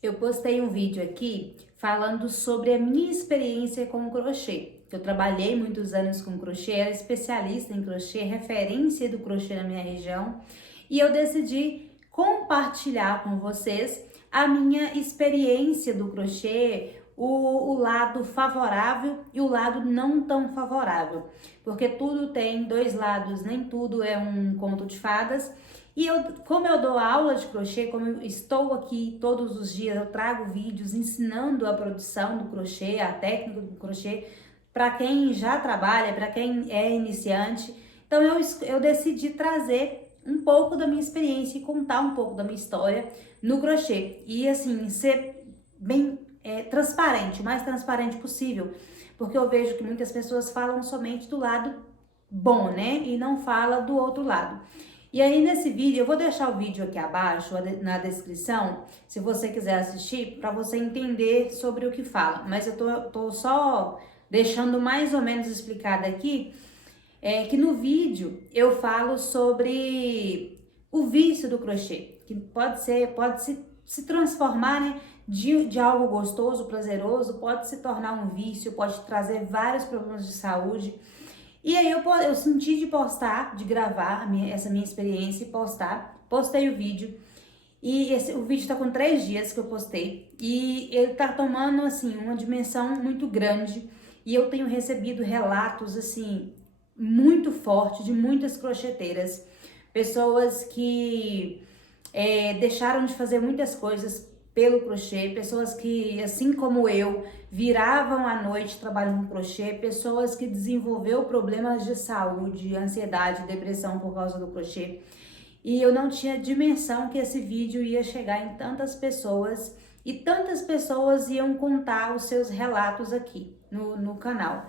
Eu postei um vídeo aqui falando sobre a minha experiência com o crochê. Eu trabalhei muitos anos com crochê, era especialista em crochê, referência do crochê na minha região, e eu decidi compartilhar com vocês a minha experiência do crochê, o lado favorável e o lado não tão favorável, porque tudo tem dois lados, nem tudo é um conto de fadas. E como eu dou aula de crochê, como eu estou aqui todos os dias, eu trago vídeos ensinando a produção do crochê, a técnica do crochê, para quem já trabalha, para quem é iniciante. Então eu decidi trazer um pouco da minha experiência e contar um pouco da minha história no crochê. E assim, ser bem transparente, o mais transparente possível. Porque eu vejo que muitas pessoas falam somente do lado bom, né? E não fala do outro lado. E aí nesse vídeo, eu vou deixar o vídeo aqui abaixo, na descrição, se você quiser assistir, para você entender sobre o que fala. Mas eu tô só deixando mais ou menos explicado aqui, que no vídeo eu falo sobre o vício do crochê, que pode se transformar, né, de algo gostoso, prazeroso, pode se tornar um vício, pode trazer vários problemas de saúde. E aí eu senti de postar, de gravar essa minha experiência e postar. Postei o vídeo. E o vídeo tá com 3 dias que eu postei. E ele tá tomando, assim, uma dimensão muito grande. E eu tenho recebido relatos, assim, muito fortes de muitas crocheteiras. Pessoas que deixaram de fazer muitas coisas pelo crochê, pessoas que, assim como eu, viravam à noite trabalhando com crochê, pessoas que desenvolveu problemas de saúde, ansiedade, depressão por causa do crochê. E eu não tinha dimensão que esse vídeo ia chegar em tantas pessoas e tantas pessoas iam contar os seus relatos aqui no canal.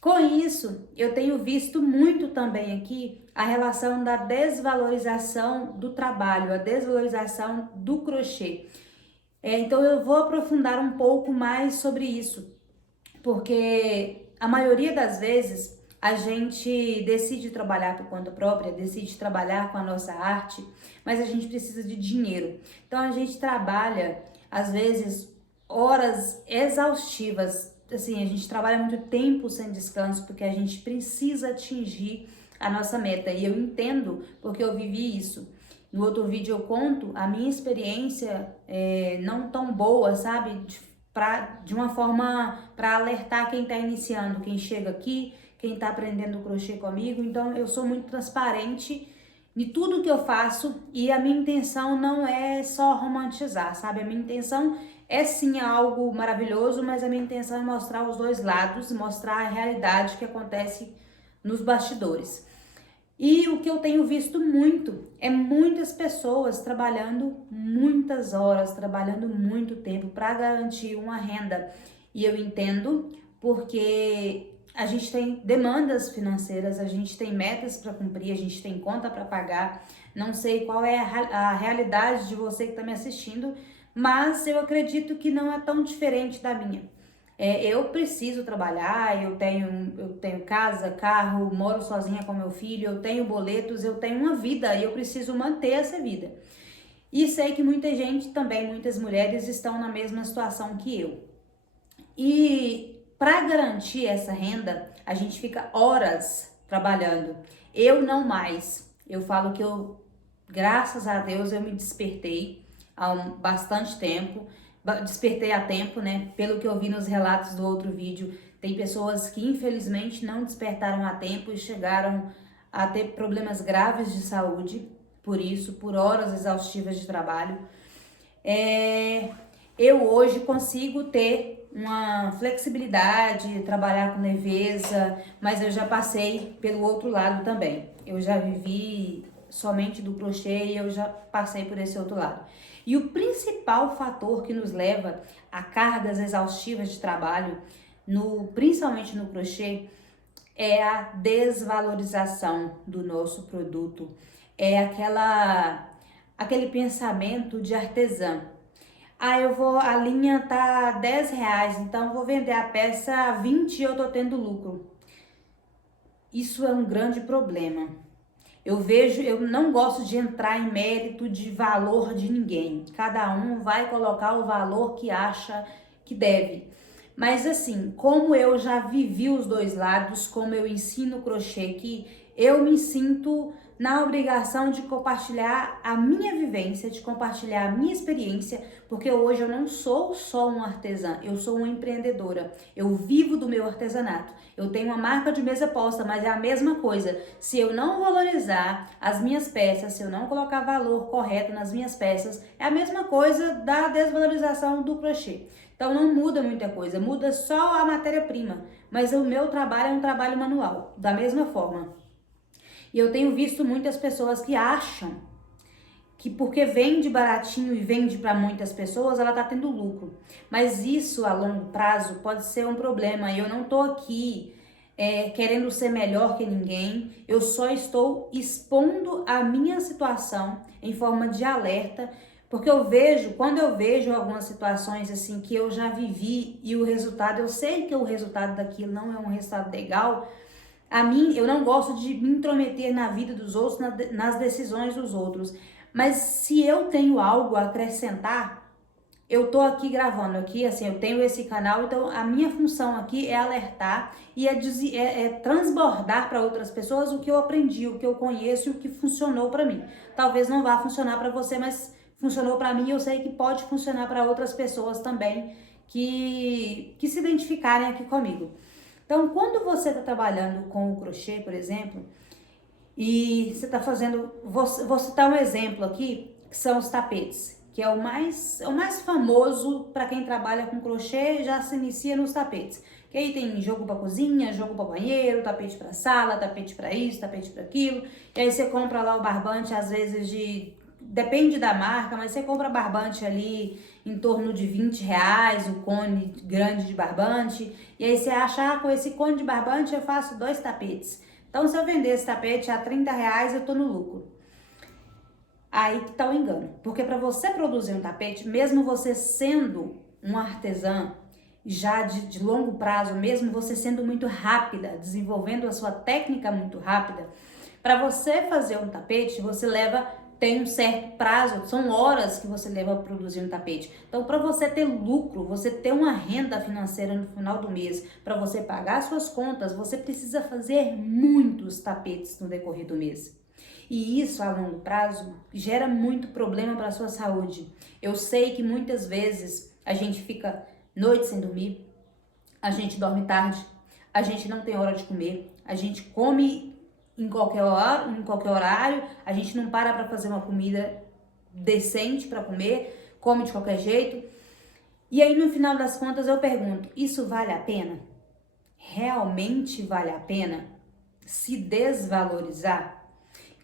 Com isso, eu tenho visto muito também aqui a relação da desvalorização do trabalho, a desvalorização do crochê. Então eu vou aprofundar um pouco mais sobre isso, porque a maioria das vezes a gente decide trabalhar por conta própria, decide trabalhar com a nossa arte, mas a gente precisa de dinheiro. Então a gente trabalha, às vezes, horas exaustivas. Assim, a gente trabalha muito tempo sem descanso porque a gente precisa atingir a nossa meta. E eu entendo porque eu vivi isso. No outro vídeo eu conto a minha experiência não tão boa, sabe? De uma forma para alertar quem está iniciando, quem chega aqui, quem está aprendendo crochê comigo. Então eu sou muito transparente em tudo que eu faço e a minha intenção não é só romantizar, sabe? A minha intenção é sim algo maravilhoso, mas a minha intenção é mostrar os dois lados, mostrar a realidade que acontece nos bastidores. E o que eu tenho visto muito é muitas pessoas trabalhando muitas horas, trabalhando muito tempo para garantir uma renda. E eu entendo porque a gente tem demandas financeiras, a gente tem metas para cumprir, a gente tem conta para pagar. Não sei qual é a realidade de você que está me assistindo, mas eu acredito que não é tão diferente da minha. Eu preciso trabalhar, eu tenho casa, carro, moro sozinha com meu filho, eu tenho boletos, eu tenho uma vida e eu preciso manter essa vida. E sei que muita gente também, muitas mulheres estão na mesma situação que eu. E para garantir essa renda, a gente fica horas trabalhando. Eu não mais. Eu falo que graças a Deus, eu me despertei há bastante tempo. Despertei a tempo, né? Pelo que eu vi nos relatos do outro vídeo, tem pessoas que infelizmente não despertaram a tempo e chegaram a ter problemas graves de saúde, por isso, por horas exaustivas de trabalho. Eu hoje consigo ter uma flexibilidade, trabalhar com leveza, mas eu já passei pelo outro lado também. Eu já vivi somente do crochê e eu já passei por esse outro lado. E o principal fator que nos leva a cargas exaustivas de trabalho, principalmente no crochê, é a desvalorização do nosso produto. É aquele pensamento de artesã. A linha tá R$ 10, então eu vou vender a peça a 20 e eu tô tendo lucro. Isso é um grande problema. eu não gosto de entrar em mérito de valor de ninguém. Cada um vai colocar o valor que acha que deve. Mas assim, como eu já vivi os dois lados, como eu ensino crochê aqui, eu me sinto na obrigação de compartilhar a minha vivência, de compartilhar a minha experiência, porque hoje eu não sou só uma artesã, eu sou uma empreendedora. Eu vivo do meu artesanato. Eu tenho uma marca de mesa posta, mas é a mesma coisa. Se eu não valorizar as minhas peças, se eu não colocar valor correto nas minhas peças, é a mesma coisa da desvalorização do crochê. Então não muda muita coisa, muda só a matéria-prima, mas o meu trabalho é um trabalho manual, da mesma forma. E eu tenho visto muitas pessoas que acham que porque vende baratinho e vende para muitas pessoas, ela tá tendo lucro. Mas isso a longo prazo pode ser um problema. Eu não tô aqui querendo ser melhor que ninguém, eu só estou expondo a minha situação em forma de alerta, porque quando eu vejo algumas situações assim que eu já vivi e o resultado, eu sei que o resultado daquilo não é um resultado legal. A mim, eu não gosto de me intrometer na vida dos outros, nas decisões dos outros. Mas se eu tenho algo a acrescentar, eu tô aqui gravando aqui, assim, eu tenho esse canal, então a minha função aqui é alertar e é transbordar para outras pessoas o que eu aprendi, o que eu conheço e o que funcionou para mim. Talvez não vá funcionar para você, mas funcionou para mim e eu sei que pode funcionar para outras pessoas também que se identificarem aqui comigo. Então, quando você está trabalhando com o crochê, por exemplo, e você está fazendo, vou citar um exemplo aqui, que são os tapetes, que é o mais famoso para quem trabalha com crochê, já se inicia nos tapetes. Que aí tem jogo para cozinha, jogo para banheiro, tapete para sala, tapete para isso, tapete para aquilo. E aí você compra lá o barbante, às vezes depende da marca, mas você compra barbante ali em torno de R$ 20, o cone grande de barbante. E aí você acha, com esse cone de barbante eu faço 2 tapetes. Então, se eu vender esse tapete a R$ 30, eu tô no lucro. Aí que tá o engano. Porque para você produzir um tapete, mesmo você sendo um artesã, já de longo prazo, mesmo você sendo muito rápida, desenvolvendo a sua técnica muito rápida, para você fazer um tapete, tem um certo prazo, são horas que você leva para produzir um tapete. Então, para você ter lucro, você ter uma renda financeira no final do mês, para você pagar suas contas, você precisa fazer muitos tapetes no decorrer do mês. E isso, a longo prazo, gera muito problema para a sua saúde. Eu sei que muitas vezes a gente fica noite sem dormir, a gente dorme tarde, a gente não tem hora de comer, a gente come em qualquer horário, a gente não para fazer uma comida decente para comer, come de qualquer jeito. E aí no final das contas eu pergunto, isso vale a pena? Realmente vale a pena se desvalorizar?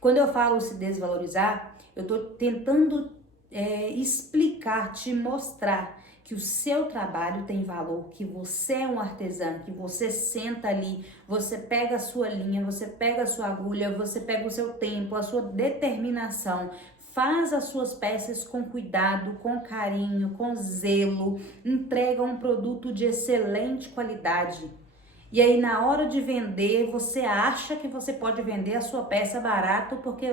Quando eu falo se desvalorizar, eu estou tentando explicar, te mostrar que o seu trabalho tem valor, que você é um artesão, que você senta ali, você pega a sua linha, você pega a sua agulha, você pega o seu tempo, a sua determinação, faz as suas peças com cuidado, com carinho, com zelo, entrega um produto de excelente qualidade. E aí na hora de vender, você acha que você pode vender a sua peça barato porque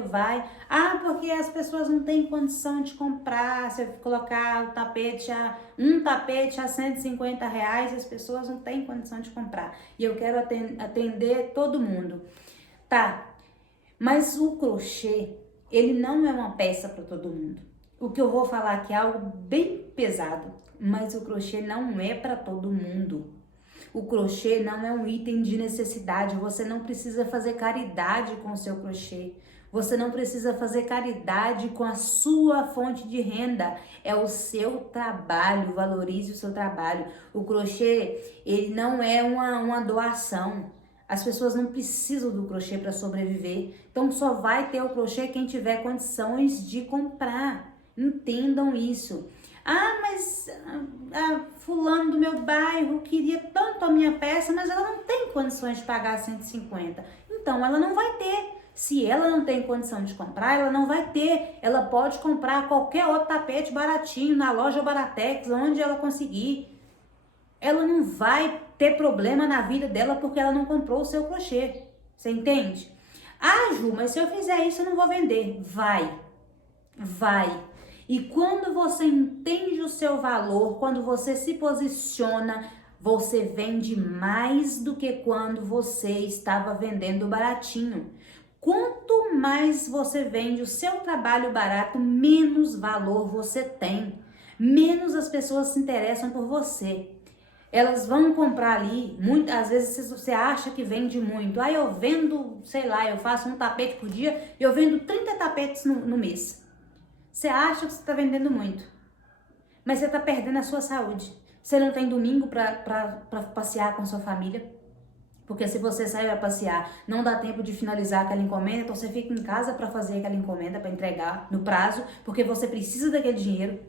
porque as pessoas não têm condição de comprar. Se eu colocar um tapete a R$ 150, as pessoas não têm condição de comprar. E eu quero atender todo mundo. Tá, mas o crochê, ele não é uma peça para todo mundo. O que eu vou falar aqui é algo bem pesado, mas o crochê não é para todo mundo. O crochê não é um item de necessidade, você não precisa fazer caridade com o seu crochê. Você não precisa fazer caridade com a sua fonte de renda, é o seu trabalho, valorize o seu trabalho. O crochê, ele não é uma doação. As pessoas não precisam do crochê para sobreviver, então só vai ter o crochê quem tiver condições de comprar. Entendam isso. Mas fulano do meu bairro queria tanto a minha peça, mas ela não tem condições de pagar 150. Então ela não vai ter. Se ela não tem condição de comprar, ela não vai ter. Ela pode comprar qualquer outro tapete baratinho na loja Baratex, onde ela conseguir. Ela não vai ter problema na vida dela porque ela não comprou o seu crochê. Você entende? Ah, Ju, mas se eu fizer isso eu não vou vender. Vai. E quando você entende o seu valor, quando você se posiciona, você vende mais do que quando você estava vendendo baratinho. Quanto mais você vende o seu trabalho barato, menos valor você tem. Menos as pessoas se interessam por você. Elas vão comprar ali, às vezes você acha que vende muito. Ah, eu vendo, sei lá, eu faço um tapete por dia, eu vendo 30 tapetes no mês. Você acha que você está vendendo muito, mas você está perdendo a sua saúde. Você não tem domingo para passear com a sua família, porque se você sair para passear, não dá tempo de finalizar aquela encomenda, então você fica em casa para fazer aquela encomenda, para entregar no prazo, porque você precisa daquele dinheiro.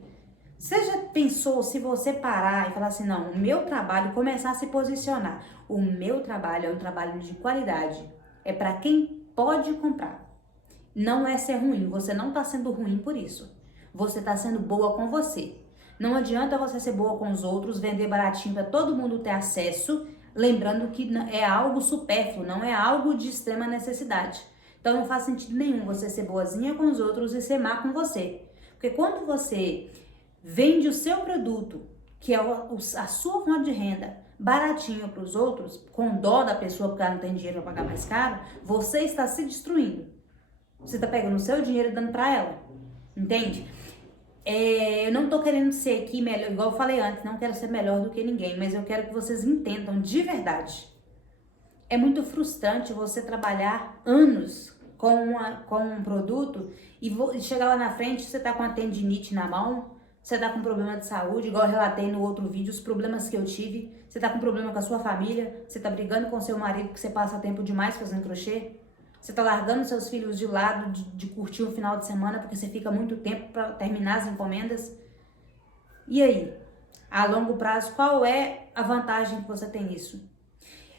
Você já pensou se você parar e falar assim, não, o meu trabalho, começar a se posicionar, o meu trabalho é um trabalho de qualidade, é para quem pode comprar. Não é ser ruim, você não está sendo ruim por isso. Você está sendo boa com você. Não adianta você ser boa com os outros, vender baratinho para todo mundo ter acesso, lembrando que é algo supérfluo, não é algo de extrema necessidade. Então não faz sentido nenhum você ser boazinha com os outros e ser má com você. Porque quando você vende o seu produto, que é a sua fonte de renda, baratinho para os outros, com dó da pessoa porque ela não tem dinheiro para pagar mais caro, você está se destruindo. Você tá pegando o seu dinheiro e dando pra ela. Entende? Eu não tô querendo ser aqui melhor, igual eu falei antes, não quero ser melhor do que ninguém, mas eu quero que vocês entendam de verdade. É muito frustrante você trabalhar anos com um produto e chegar lá na frente, você tá com a tendinite na mão, você tá com problema de saúde, igual eu relatei no outro vídeo, os problemas que eu tive, você tá com problema com a sua família, você tá brigando com seu marido que você passa tempo demais fazendo crochê. Você tá largando seus filhos de lado de curtir o final de semana porque você fica muito tempo para terminar as encomendas. E aí? A longo prazo, qual é a vantagem que você tem nisso?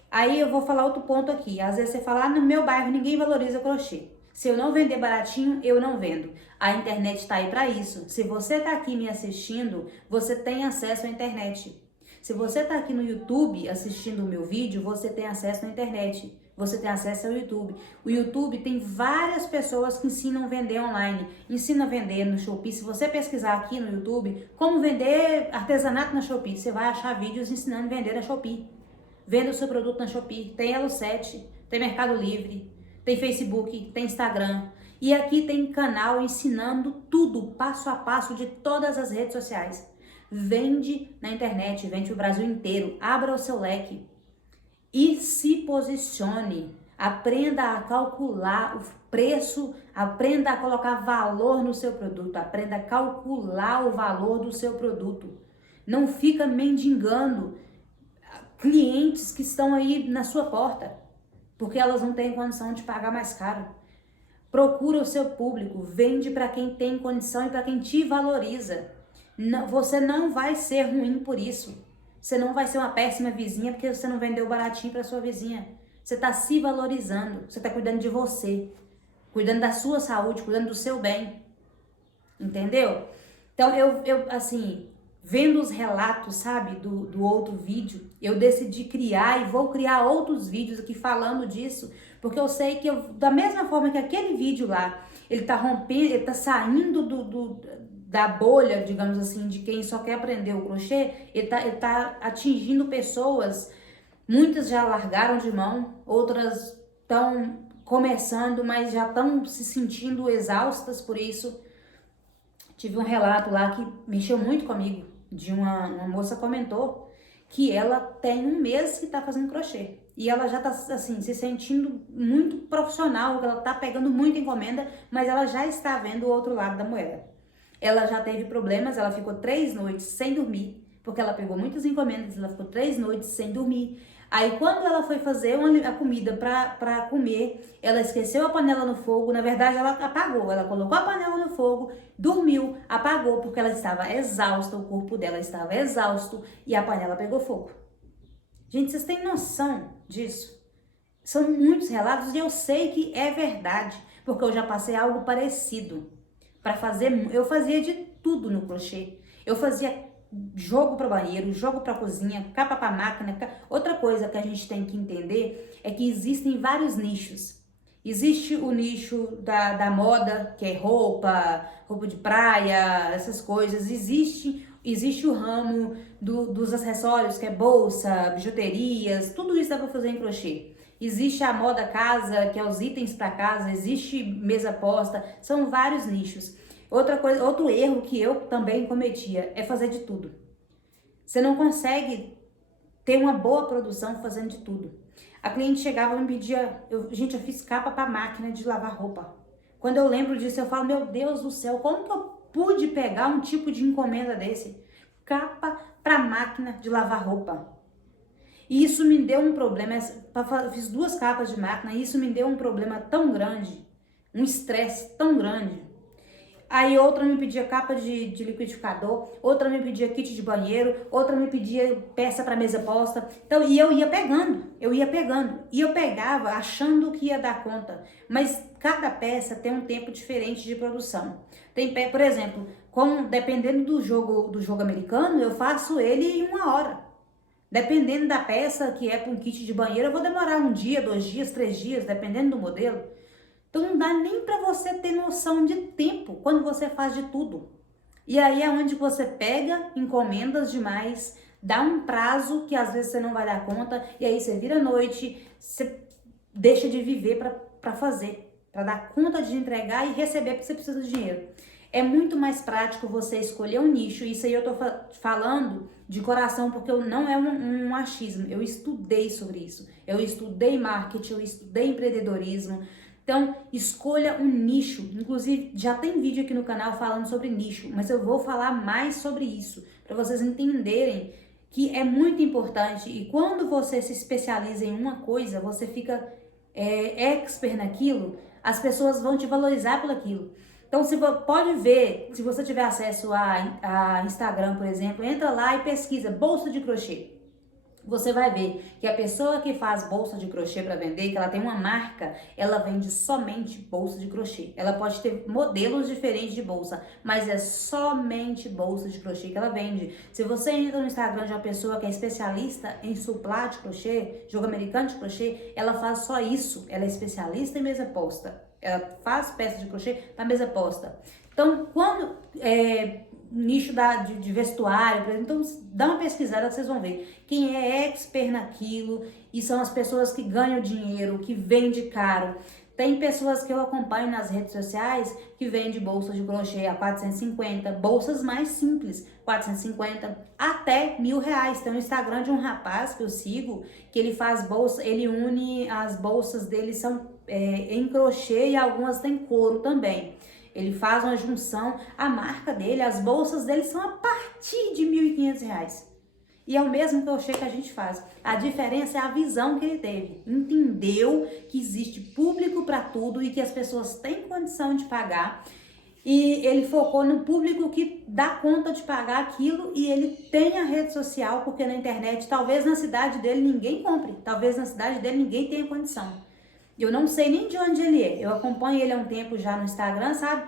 Aí eu vou falar outro ponto aqui. Às vezes você fala, no meu bairro ninguém valoriza crochê. Se eu não vender baratinho, eu não vendo. A internet está aí para isso. Se você tá aqui me assistindo, você tem acesso à internet. Se você está aqui no YouTube assistindo o meu vídeo, você tem acesso à internet. Você tem acesso ao YouTube. O YouTube tem várias pessoas que ensinam a vender online. Ensina a vender no Shopee. Se você pesquisar aqui no YouTube, como vender artesanato na Shopee, você vai achar vídeos ensinando a vender na Shopee. Venda o seu produto na Shopee. Tem Elo7, tem Mercado Livre, tem Facebook, tem Instagram. E aqui tem canal ensinando tudo, passo a passo de todas as redes sociais. Vende na internet, vende o Brasil inteiro. Abra o seu leque. E se posicione, aprenda a calcular o preço, aprenda a colocar valor no seu produto, aprenda a calcular o valor do seu produto. Não fica mendigando clientes que estão aí na sua porta, porque elas não têm condição de pagar mais caro. Procura o seu público, vende para quem tem condição e para quem te valoriza. Você não vai ser ruim por isso. Você não vai ser uma péssima vizinha porque você não vendeu baratinho para sua vizinha. Você está se valorizando, você está cuidando de você, cuidando da sua saúde, cuidando do seu bem. Entendeu? Então, eu assim, vendo os relatos, sabe, do outro vídeo, eu decidi criar e vou criar outros vídeos aqui falando disso, porque eu sei que da mesma forma que aquele vídeo lá, ele tá rompendo, ele tá saindo da bolha, digamos assim, de quem só quer aprender o crochê, ele tá atingindo pessoas, muitas já largaram de mão, outras estão começando, mas já estão se sentindo exaustas por isso. Tive um relato lá que mexeu muito comigo, de uma moça comentou que ela tem um mês que tá fazendo crochê. E ela já tá, assim, se sentindo muito profissional, ela tá pegando muita encomenda, mas ela já está vendo o outro lado da moeda. Ela já teve problemas, ela ficou 3 noites sem dormir, porque ela pegou muitas encomendas, ela ficou 3 noites sem dormir. Aí quando ela foi fazer a comida pra comer, ela esqueceu a panela no fogo, na verdade ela apagou, ela colocou a panela no fogo, dormiu, apagou, porque ela estava exausta, o corpo dela estava exausto e a panela pegou fogo. Gente, vocês têm noção disso? São muitos relatos e eu sei que é verdade, porque eu já passei algo parecido. Eu fazia de tudo no crochê. Eu fazia jogo para banheiro, jogo para cozinha, capa para máquina. Outra coisa que a gente tem que entender é que existem vários nichos. Existe o nicho da moda, que é roupa de praia, essas coisas. Existe o ramo dos acessórios, que é bolsa, bijuterias, tudo isso dá para fazer em crochê. Existe a moda casa, que é os itens para casa, existe mesa posta, são vários nichos. Outra coisa, outro erro que eu também cometia é fazer de tudo. Você não consegue ter uma boa produção fazendo de tudo. A cliente chegava e me pedia, gente, eu fiz capa para máquina de lavar roupa. Quando eu lembro disso, eu falo, meu Deus do céu, como que eu pude pegar um tipo de encomenda desse? Capa para máquina de lavar roupa. E isso me deu um problema, eu fiz 2 capas de máquina, e isso me deu um problema tão grande, um estresse tão grande. Aí outra me pedia capa de liquidificador, outra me pedia kit de banheiro, outra me pedia peça para mesa posta. Então, e eu ia pegando. E eu pegava achando que ia dar conta. Mas cada peça tem um tempo diferente de produção. Por exemplo, dependendo do jogo americano, eu faço ele em 1 hora. Dependendo da peça que é para um kit de banheiro, eu vou demorar 1 dia, 2 dias, 3 dias, dependendo do modelo. Então não dá nem para você ter noção de tempo quando você faz de tudo. E aí é onde você pega encomendas demais, dá um prazo que às vezes você não vai dar conta, e aí você vira à noite, você deixa de viver para fazer, para dar conta de entregar e receber porque você precisa de dinheiro. É muito mais prático você escolher um nicho, isso aí eu tô falando de coração porque não é um achismo, eu estudei sobre isso, eu estudei marketing, eu estudei empreendedorismo. Então, escolha um nicho. Inclusive, já tem vídeo aqui no canal falando sobre nicho, mas eu vou falar mais sobre isso, para vocês entenderem que é muito importante. E quando você se especializa em uma coisa, você fica expert naquilo, as pessoas vão te valorizar por aquilo. Então, pode ver, se você tiver acesso a Instagram, por exemplo, entra lá e pesquisa bolsa de crochê. Você vai ver que a pessoa que faz bolsa de crochê para vender, que ela tem uma marca, ela vende somente bolsa de crochê. Ela pode ter modelos diferentes de bolsa, mas é somente bolsa de crochê que ela vende. Se você entra no Instagram de uma pessoa que é especialista em suplá de crochê, jogo americano de crochê, ela faz só isso. Ela é especialista em mesa posta. Ela faz peças de crochê para mesa posta. Então, quando nicho de vestuário, por exemplo, então dá uma pesquisada que vocês vão ver quem é expert naquilo, e são as pessoas que ganham dinheiro, que vendem caro. Tem pessoas que eu acompanho nas redes sociais que vendem bolsas de crochê a 450, bolsas mais simples, 450 até R$1.000. Tem um Instagram de um rapaz que eu sigo, que ele faz bolsa, ele une as bolsas dele, são em crochê e algumas tem couro também. Ele faz uma junção, a marca dele, as bolsas dele são a partir de R$1.500. E é o mesmo crochê que a gente faz. A diferença é a visão que ele teve. Entendeu que existe público para tudo e que as pessoas têm condição de pagar. E ele focou no público que dá conta de pagar aquilo, e ele tem a rede social, porque na internet, talvez na cidade dele ninguém compre, talvez na cidade dele ninguém tenha condição. Eu não sei nem de onde ele é. Eu acompanho ele há um tempo já no Instagram, sabe?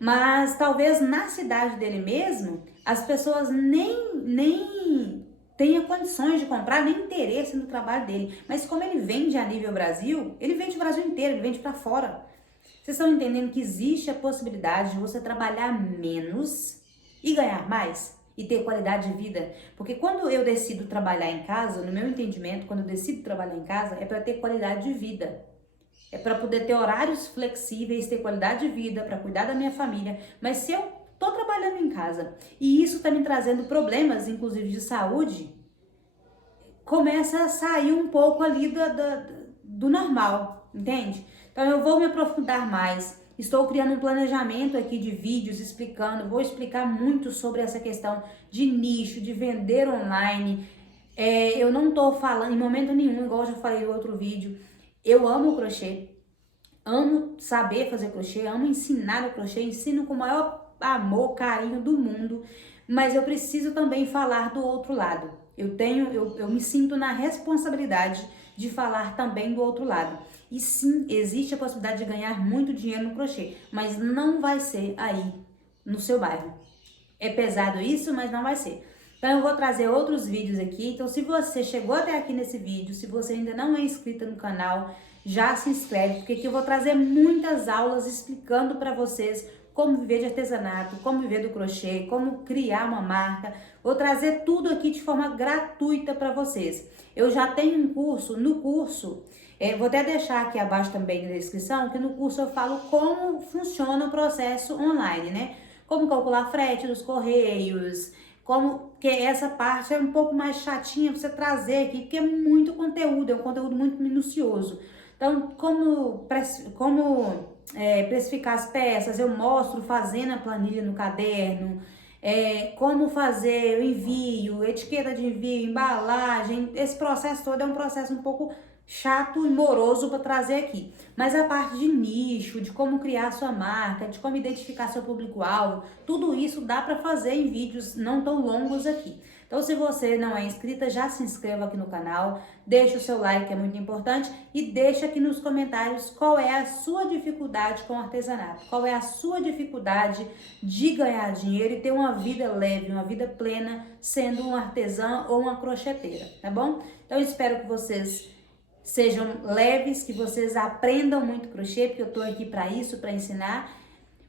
Mas talvez na cidade dele mesmo, as pessoas nem tenham condições de comprar, nem interesse no trabalho dele. Mas como ele vende a nível Brasil, ele vende o Brasil inteiro, ele vende para fora. Vocês estão entendendo que existe a possibilidade de você trabalhar menos e ganhar mais? E ter qualidade de vida? Porque quando eu decido trabalhar em casa, no meu entendimento, quando eu decido trabalhar em casa, é para ter qualidade de vida. É para poder ter horários flexíveis, ter qualidade de vida, para cuidar da minha família. Mas se eu tô trabalhando em casa e isso tá me trazendo problemas, inclusive de saúde, começa a sair um pouco ali do normal, entende? Então eu vou me aprofundar mais. Estou criando um planejamento aqui de vídeos explicando, vou explicar muito sobre essa questão de nicho, de vender online. Eu não tô falando em momento nenhum, igual eu já falei no outro vídeo, eu amo o crochê, amo saber fazer crochê, amo ensinar o crochê, ensino com o maior amor, carinho do mundo, mas eu preciso também falar do outro lado. Eu me sinto na responsabilidade de falar também do outro lado. E sim, existe a possibilidade de ganhar muito dinheiro no crochê, mas não vai ser aí no seu bairro. É pesado isso, mas não vai ser. Então eu vou trazer outros vídeos aqui. Então se você chegou até aqui nesse vídeo, se você ainda não é inscrita no canal, já se inscreve, porque aqui eu vou trazer muitas aulas explicando para vocês como viver de artesanato, como viver do crochê, como criar uma marca. Vou trazer tudo aqui de forma gratuita para vocês. Eu já tenho um curso, no curso, vou até deixar aqui abaixo também na descrição, que no curso eu falo como funciona o processo online, né? Como calcular frete dos correios, como que essa parte é um pouco mais chatinha para você trazer aqui, porque é muito conteúdo, é um conteúdo muito minucioso. Então, como precificar as peças, eu mostro fazendo a planilha no caderno, como fazer o envio, etiqueta de envio, embalagem, esse processo todo é um processo um pouco chato e moroso para trazer aqui. Mas a parte de nicho, de como criar sua marca, de como identificar seu público-alvo, tudo isso dá para fazer em vídeos não tão longos aqui. Então, se você não é inscrita, já se inscreva aqui no canal, deixa o seu like, que é muito importante, e deixa aqui nos comentários qual é a sua dificuldade com o artesanato, qual é a sua dificuldade de ganhar dinheiro e ter uma vida leve, uma vida plena, sendo um artesã ou uma crocheteira, tá bom? Então, eu espero que vocês sejam leves, que vocês aprendam muito crochê, porque eu tô aqui para isso, para ensinar,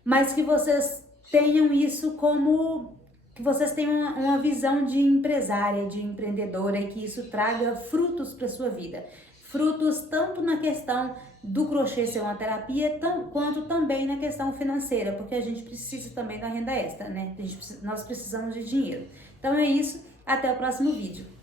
mas que vocês tenham isso como... que vocês tenham uma visão de empresária, de empreendedora, e que isso traga frutos para sua vida. Frutos tanto na questão do crochê ser uma terapia, quanto também na questão financeira, porque a gente precisa também da renda extra, né? Nós precisamos de dinheiro. Então é isso, até o próximo vídeo.